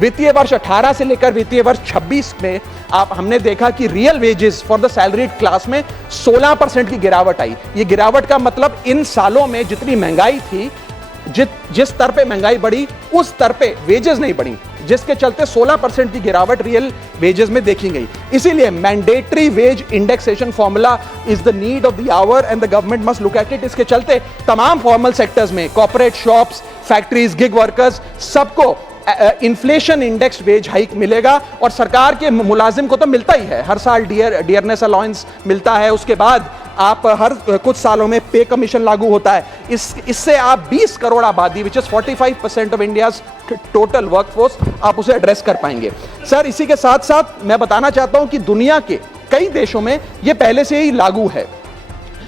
वित्तीय वर्ष 18 से लेकर वित्तीय वर्ष 26 में हमने देखा कि real wages for the salaried class में 16% की गिरावट आई। ये गिरावट का मतलब इन सालों में जितनी महंगाई थी, जिस स्तर पे महंगाई बढ़ी उस स्तर पे वेजेस नहीं बढ़ी, जिसके चलते 16% की गिरावट रियल वेजेस में देखी गई। इसीलिए mandatory wage indexation formula is the need of the hour and the government must look at it. इसके चलते तमाम फॉर्मल सेक्टर्स में, corporate, shops, factories, gig workers, सबको इन्फ्लेशन इंडेक्स वेज हाइक मिलेगा। और सरकार के मुलाजिम को तो मिलता ही है, हर साल डियरनेस अलाउंस मिलता है। उसके बाद आप हर कुछ सालों में पे कमीशन लागू होता है। इससे आप 20 करोड़ आबादी, which is 45% of India's total workforce, आप उसे एड्रेस कर पाएंगे। सर, इसी के साथ साथ मैं बताना चाहता हूं कि दुनिया के कई देशों में यह पहले से ही लागू है।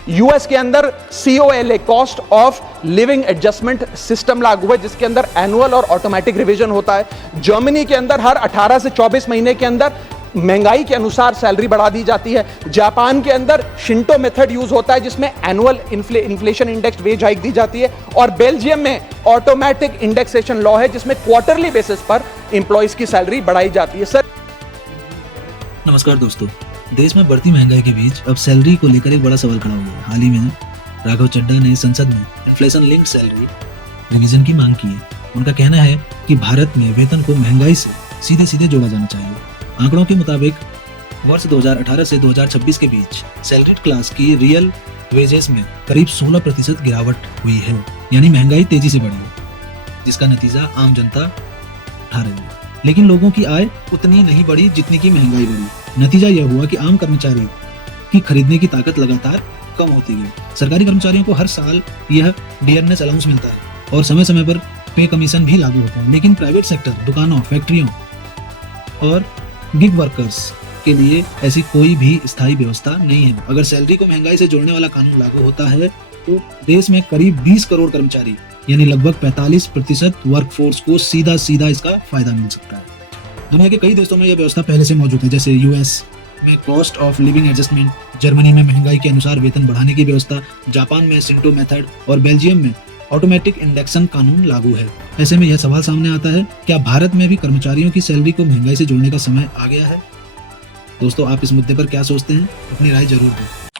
यूएस के अंदर COLA, cost of living adjustment system लागू है, जिसके अंदर एनुअल और ऑटोमेटिक रिवीजन होता है। जर्मनी के अंदर हर 18 से 24 महीने के अंदर महंगाई के अनुसार सैलरी बढ़ा दी जाती है। जापान के अंदर शिंटो मेथड यूज होता है, जिसमें annual inflation index wage hike दी जाती है। और बेल्जियम में ऑटोमेटिक इंडेक्सेशन लॉ है, जिसमें क्वार्टरली बेसिस पर एम्प्लॉइज की सैलरी बढ़ाई जाती है। सर, नमस्कार दोस्तों, देश में बढ़ती महंगाई के बीच अब सैलरी को लेकर एक बड़ा सवाल खड़ा हो गया। हाल ही में राघव चड्ढा ने संसद में इन्फ्लेशन लिंक्ड सैलरी रिवीजन की मांग की है। उनका कहना है कि भारत में वेतन को महंगाई से सीधे सीधे जोड़ा जाना चाहिए। आंकड़ों के मुताबिक वर्ष 2018 से 2026 के बीच सैलरीड क्लास की रियल वेजेस में करीब 16% गिरावट हुई है, यानी महंगाई तेजी से बढ़ी है, जिसका नतीजा आम जनता उठा रही है। लेकिन लोगों की आय उतनी नहीं बढ़ी जितनी की महंगाई बढ़ी। नतीजा यह हुआ कि आम कर्मचारी की खरीदने की ताकत लगातार कम होती गई। सरकारी कर्मचारियों को हर साल यह डियरनेस अलाउंस मिलता है और समय समय पर पे कमीशन भी लागू होता है। लेकिन प्राइवेट सेक्टर, दुकानों, फैक्ट्रियों और गिग वर्कर्स के लिए ऐसी कोई भी स्थायी व्यवस्था नहीं है। अगर सैलरी को महंगाई से जोड़ने वाला कानून लागू होता है तो देश में करीब 20 करोड़ कर्मचारी, यानी लगभग 45% वर्कफोर्स को सीधा सीधा इसका फायदा मिल सकता है। दुनिया के कई देशों में यह व्यवस्था पहले से मौजूद है, जैसे यूएस में cost of living adjustment, Germany में महंगाई के अनुसार वेतन बढ़ाने की व्यवस्था, जापान में शिंटो मेथड और बेल्जियम में ऑटोमेटिक इंडेक्सेशन कानून लागू है। ऐसे में यह सवाल सामने आता है, क्या भारत में भी कर्मचारियों की सैलरी को महंगाई से जोड़ने का समय आ गया है? दोस्तों, आप इस मुद्दे पर क्या सोचते हैं? अपनी राय जरूर दें।